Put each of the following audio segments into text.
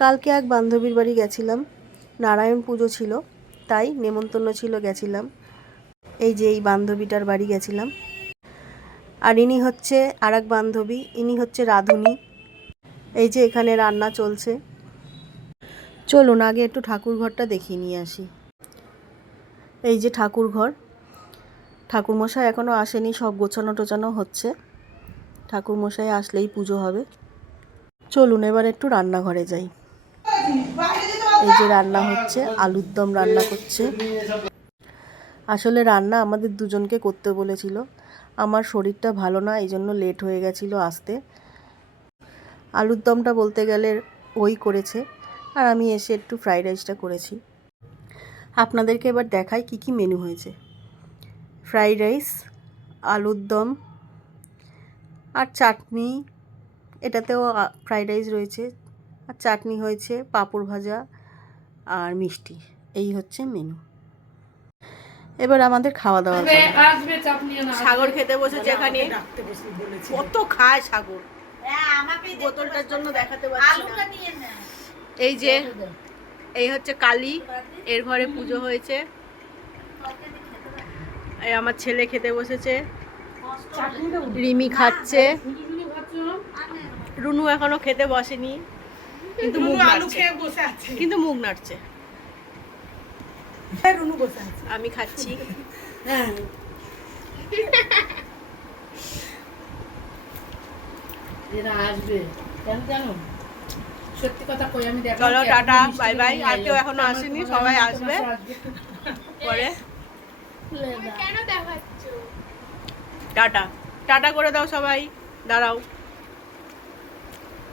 কালকে এক বান্ধবীর বাড়ি গেছিলাম, নারায়ণ পুজো ছিল, তাই নেমন্তন্ন ছিল, গেছিলাম। এই যে এই বান্ধবীটার বাড়ি গেছিলাম। আর ইনি হচ্ছে আর এক বান্ধবী, ইনি হচ্ছে রাধুনি। এই যে এখানে রান্না চলছে। চলুন আগে একটু ঠাকুর ঘরটা দেখিয়ে নিয়ে আসি। এই যে ঠাকুর ঘর, ঠাকুরমশাই এখনও আসেনি, সব গোছানো টোছানো হচ্ছে। ঠাকুরমশাই আসলেই পুজো হবে। চলুন এবার একটু রান্নাঘরে যাই। এই যে রান্না হচ্ছে, আলুর দম রান্না করছে। আসলে রান্না আমাদের দুজনকে করতে বলেছিল, আমার শরীরটা ভালো না, এই জন্য লেট হয়ে গেছিলো আসতে। আলুর দমটা বলতে গেলে ওই করেছে, আর আমি এসে একটু ফ্রাইড রাইসটা করেছি। আপনাদেরকে এবার দেখাই কি কি মেনু হয়েছে। ফ্রাইড রাইস, আলুর দম আর চাটনি, এটাতেও ফ্রাইড রাইস রয়েছে, আর চাটনি হয়েছে, পাঁপড় ভাজা আর মিষ্টি। এই হচ্ছে মেনু। এবার আমাদের খাওয়া দাওয়া। সাগর খেতে বসেছে এখানে, কত খায় সাগর, বোতলটার জন্য দেখাতে পারছি না। এই যে এই হচ্ছে কালী, এর ঘরে পুজো হয়েছে। এই আমার ছেলে খেতে বসেছে, রিমি খাচ্ছে, রুনু এখনো খেতে বসেনি, কিন্তু মুখ নাড়ছে। আমি খাচ্ছি। চলো টাটা বাই বাই। আর কেউ এখনো আসেনি, সবাই আসবে পরে। টাটা টাটা করে দাও সবাই, দাঁড়াও,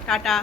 টাটা।